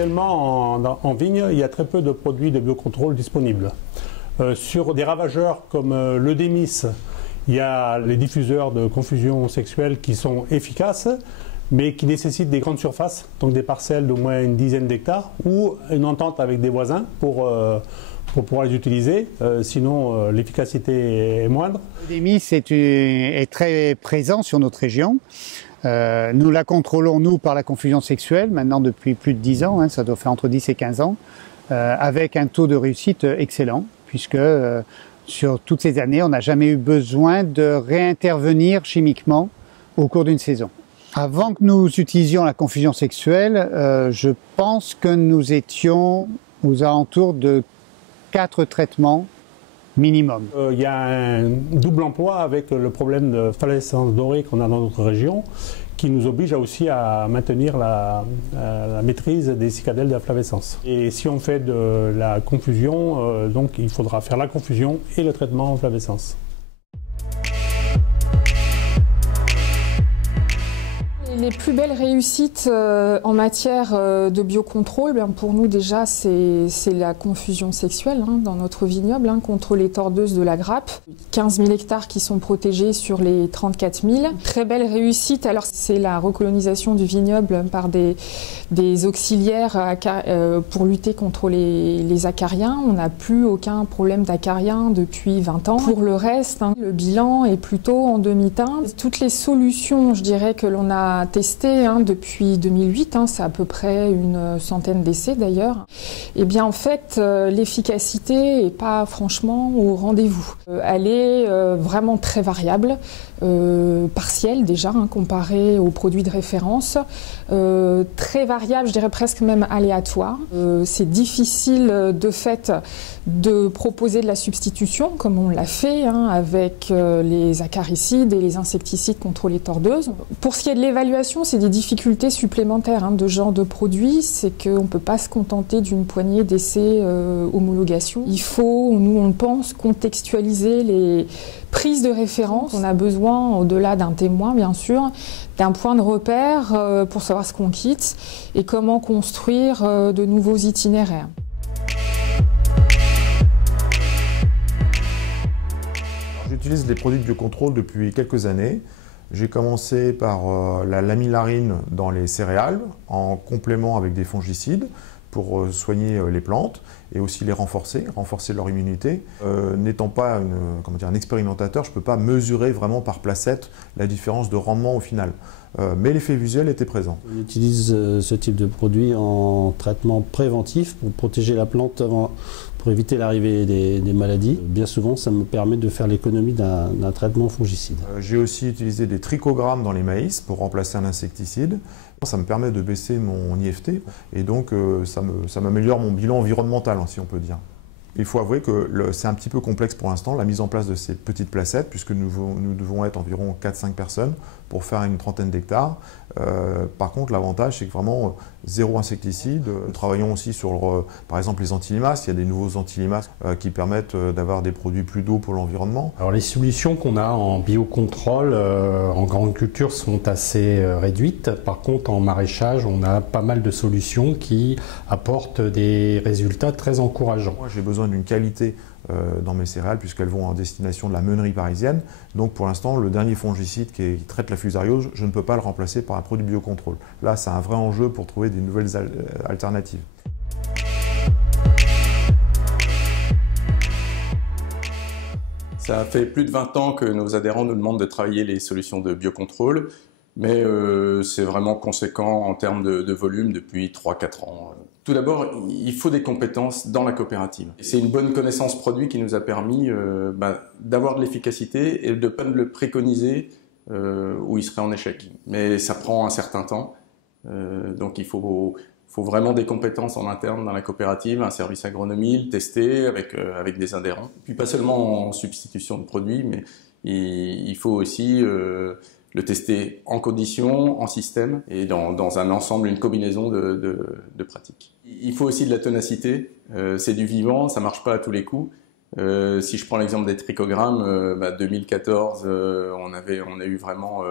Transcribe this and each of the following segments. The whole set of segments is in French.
Actuellement, en vigne, il y a très peu de produits de biocontrôle disponibles. Sur des ravageurs comme le Démis, il y a les diffuseurs de confusion sexuelle qui sont efficaces, mais qui nécessitent des grandes surfaces, donc des parcelles d'au moins une dizaine d'hectares, ou une entente avec des voisins pour pouvoir les utiliser, sinon l'efficacité est moindre. Le Démis est très présent sur notre région. Nous la contrôlons, nous, par la confusion sexuelle, maintenant depuis plus de 10 ans, ça doit faire entre 10 et 15 ans, avec un taux de réussite excellent, puisque sur toutes ces années, on n'a jamais eu besoin de réintervenir chimiquement au cours d'une saison. Avant que nous utilisions la confusion sexuelle, je pense que nous étions aux alentours de 4 traitements minimum. Il y a un double emploi avec le problème de flavescence dorée qu'on a dans notre région, qui nous oblige aussi à maintenir la maîtrise des cicadelles de la flavescence. Et si on fait de la confusion, donc il faudra faire la confusion et le traitement en flavescence. Les plus belles réussites en matière de biocontrôle, pour nous déjà c'est la confusion sexuelle dans notre vignoble contre les tordeuses de la grappe. 15 000 hectares qui sont protégés sur les 34 000. Très belle réussite, alors c'est la recolonisation du vignoble par des auxiliaires pour lutter contre les acariens. On n'a plus aucun problème d'acariens depuis 20 ans. Pour le reste, le bilan est plutôt en demi-teinte. Toutes les solutions, je dirais, que l'on a testé depuis 2008, c'est à peu près une centaine d'essais d'ailleurs, et bien en fait l'efficacité n'est pas franchement au rendez-vous. Elle est vraiment très variable, partielle déjà comparée aux produits de référence, très variable, je dirais presque même aléatoire. C'est difficile de fait de proposer de la substitution comme on l'a fait avec les acaricides et les insecticides contre les tordeuses. Pour ce qui est de l'évaluation, c'est des difficultés supplémentaires de ce genre de produit, c'est qu'on ne peut pas se contenter d'une poignée d'essais homologation. Il faut, nous on pense, contextualiser les prises de référence. On a besoin, au-delà d'un témoin bien sûr, d'un point de repère pour savoir ce qu'on quitte et comment construire de nouveaux itinéraires. J'utilise les produits de biocontrôle depuis quelques années. J'ai commencé par la lamilarine dans les céréales, en complément avec des fongicides pour soigner les plantes et aussi les renforcer leur immunité. N'étant pas un expérimentateur, je ne peux pas mesurer vraiment par placette la différence de rendement au final. Mais l'effet visuel était présent. On utilise ce type de produit en traitement préventif pour protéger la plante pour éviter l'arrivée des maladies. Bien souvent, ça me permet de faire l'économie d'un traitement fongicide. J'ai aussi utilisé des trichogrammes dans les maïs pour remplacer un insecticide. Ça me permet de baisser mon IFT et donc ça m'améliore mon bilan environnemental, si on peut dire. Il faut avouer que c'est un petit peu complexe pour l'instant, la mise en place de ces petites placettes, puisque nous devons être environ 4-5 personnes pour faire une trentaine d'hectares. Par contre, l'avantage, c'est que vraiment zéro insecticide. Nous travaillons aussi sur, par exemple, les antilimaces. Il y a des nouveaux antilimaces qui permettent d'avoir des produits plus doux pour l'environnement. Alors les solutions qu'on a en biocontrôle en grande culture sont assez réduites. Par contre, en maraîchage, on a pas mal de solutions qui apportent des résultats très encourageants. Moi, j'ai besoin d'une qualité dans mes céréales puisqu'elles vont en destination de la meunerie parisienne. Donc pour l'instant, le dernier fongicide qui traite la fusariose, je ne peux pas le remplacer par un produit biocontrôle. Là, c'est un vrai enjeu pour trouver des nouvelles alternatives. Ça fait plus de 20 ans que nos adhérents nous demandent de travailler les solutions de biocontrôle, mais c'est vraiment conséquent en termes de volume depuis 3-4 ans. Tout d'abord, il faut des compétences dans la coopérative. C'est une bonne connaissance produit qui nous a permis d'avoir de l'efficacité et de ne pas le préconiser où il serait en échec. Mais ça prend un certain temps, donc il faut vraiment des compétences en interne dans la coopérative, un service agronomie, le tester avec des adhérents. Puis pas seulement en substitution de produits, mais il faut aussi le tester en conditions, en système et dans un ensemble, une combinaison de pratiques. Il faut aussi de la ténacité, c'est du vivant, ça marche pas à tous les coups. Si je prends l'exemple des trichogrammes, 2014, on a eu vraiment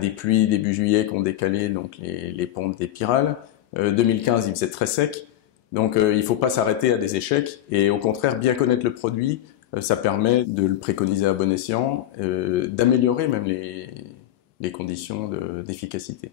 des pluies début juillet qui ont décalé donc les pontes des pyrales. 2015, il faisait très sec. Donc il ne faut pas s'arrêter à des échecs et au contraire bien connaître le produit, ça permet de le préconiser à bon escient, d'améliorer même les conditions d'efficacité.